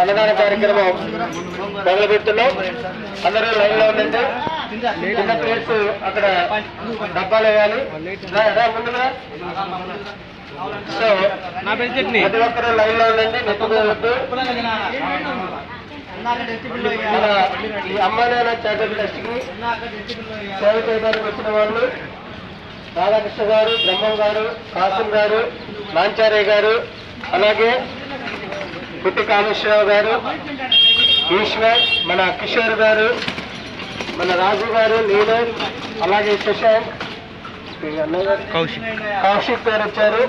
అన్నదాన కార్యక్రమం మొదలు పెడుతున్నాం. అందరూ లైన్ లో ఉండండి. చిన్న ప్లేట్స్ అక్కడ డబ్బాలు వేయాలి. ముందుగా సో ప్రతి ఒక్కరు లైన్ లో ఉండండి. నెప్పుకోవద్దు. ఈ అమ్మాయిల చారిటబుల్ ట్రస్ట్ కి సేవ చేయడానికి వచ్చిన వాళ్ళు రాధాకృష్ణ గారు, బ్రహ్మం గారు, కాసిం గారు, నాంచారయ్య గారు, అలాగే పుట్టి కామేశ్వరరావు గారు, ఈశ్వర్, మన కిషోర్ గారు, మన రాజు గారు, నేను, అలాగే శశాంక్, కౌశిక్ గారు వచ్చారు.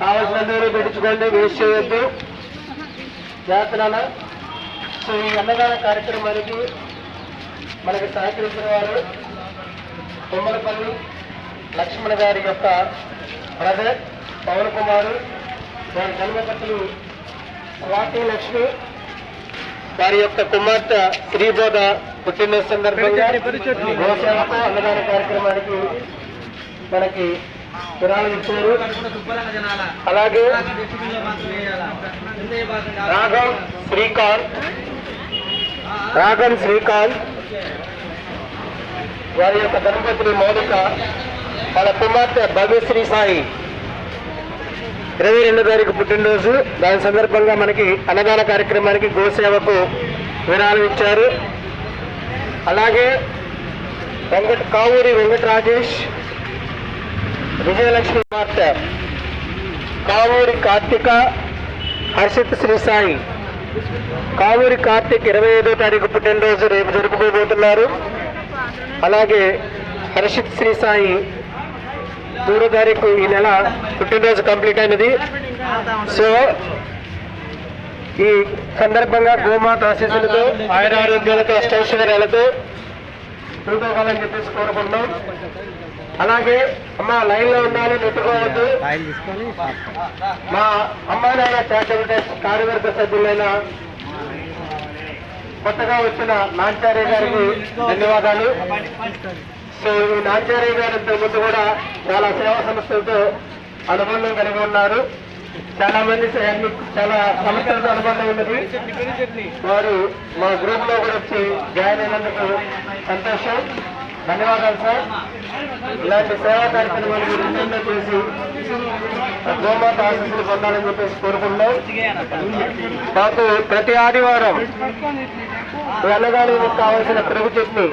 కావాల్సినందరూ పెట్టించుకోండి, వేస్ట్ చేయొద్దు, జాతర. సో ఈ అన్నదాన కార్యక్రమానికి మనకి సహకరించిన వారు తుమ్మలపల్లి లక్ష్మణ గారి యొక్క బ్రదర్ పవన్ కుమారు, వారి ధర్మపత్రులు స్వాతి లక్ష్మి, వారి యొక్క కుమార్తె శ్రీబోధ పుట్టినరోజు సందర్భంగా గోసేవకు అన్నదాన కార్యక్రమానికి మనకి విరాళం ఇచ్చారు. అలాగే రాగం శ్రీకాంత్ వారి యొక్క ధర్మపత్ని మౌలిక, వాళ్ళ కుమార్తె భవ్యశ్రీ సాయి 22వ తారీఖు పుట్టినరోజు. దాని సందర్భంగా మనకి అన్నదాన కార్యక్రమానికి గోసేవకు విరాళం ఇచ్చారు. అలాగే కావూరి వెంకట రాజేష్, విజయలక్ష్మి కుమార్తె కావూరి కార్తిక, హర్షిత్ శ్రీ సాయి. కావూరి కార్తిక్ 25వ తారీఖు పుట్టినరోజు రేపు జరుపుకోబోతున్నారు. అలాగే హర్షిత్ శ్రీ సాయి 3వ తారీఖు ఈ నెల పుట్టినరోజు కంప్లీట్ అయినది. సో ఈ సందర్భంగా గోమాత ఆశీస్సులతో, ఆయురారోగ్యాలతో, అష్టైశ్వర్యాలతో చూసుకోవాలని చెప్పేసి కోరుకుంటున్నాం. అలాగే అమ్మ లైన్ లో ఉండాలి, నెట్టుకోవద్దు. మా అమ్మాయిలైన చారిటబుల్ ట్రస్ట్ కార్యవర్గ సభ్యులైన కొత్తగా వచ్చిన నాంచారయ్య గారికి ధన్యవాదాలు. సో ఈ నాంచారయ్య గారు ఇంతకుముందు కూడా చాలా సేవా సంస్థలతో అనుబంధం కలిగి ఉన్నారు. చాలా మంది చాలా సంస్థలతో అనుబంధం ఉన్నది. వారు మా గ్రూప్ లో కూడా వచ్చి జాయిన్ అయినందుకు సంతోషం. ధన్యవాదాలు సార్. ఇలాంటి సేవా కార్యక్రమాలు మీరు ఎన్నెన్నో చేసి గోమాత ఆశీస్సులు పొందాలని చెప్పేసి కోరుకుంటున్నాం. మాకు ప్రతి ఆదివారం అన్నదానానికి కావాల్సిన పెరుగు చట్నీ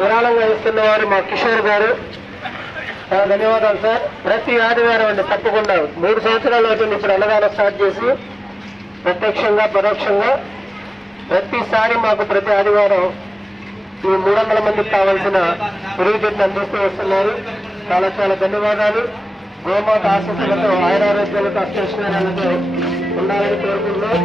విరాళంగా ఇస్తున్న వారు మా కిషోర్ గారు. ధన్యవాదాలు సార్. ప్రతి ఆదివారం అండి, తప్పకుండా 3 సంవత్సరాలు అవుతుంది ఇప్పుడు అన్నదానం స్టార్ట్ చేసి. ప్రత్యక్షంగా పరోక్షంగా ప్రతిసారి మాకు ప్రతి ఆదివారం ఈ 300 మందికి కావాల్సిన పెరుగు చట్నీ అందిస్తూ వస్తున్నారు. చాలా చాలా ధన్యవాదాలు. గోమాత ఆశీస్సులతో, ఆయురారోగ్యాలతో, అష్టైశ్వర్యాలతో ఉండాలని కోరుకుంటున్నాం.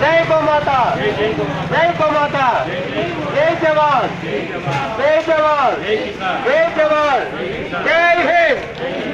జై గోమాత, జై గోమాత, జై జవాన్, జై జవాన్, జై జవాన్, జై హింద్.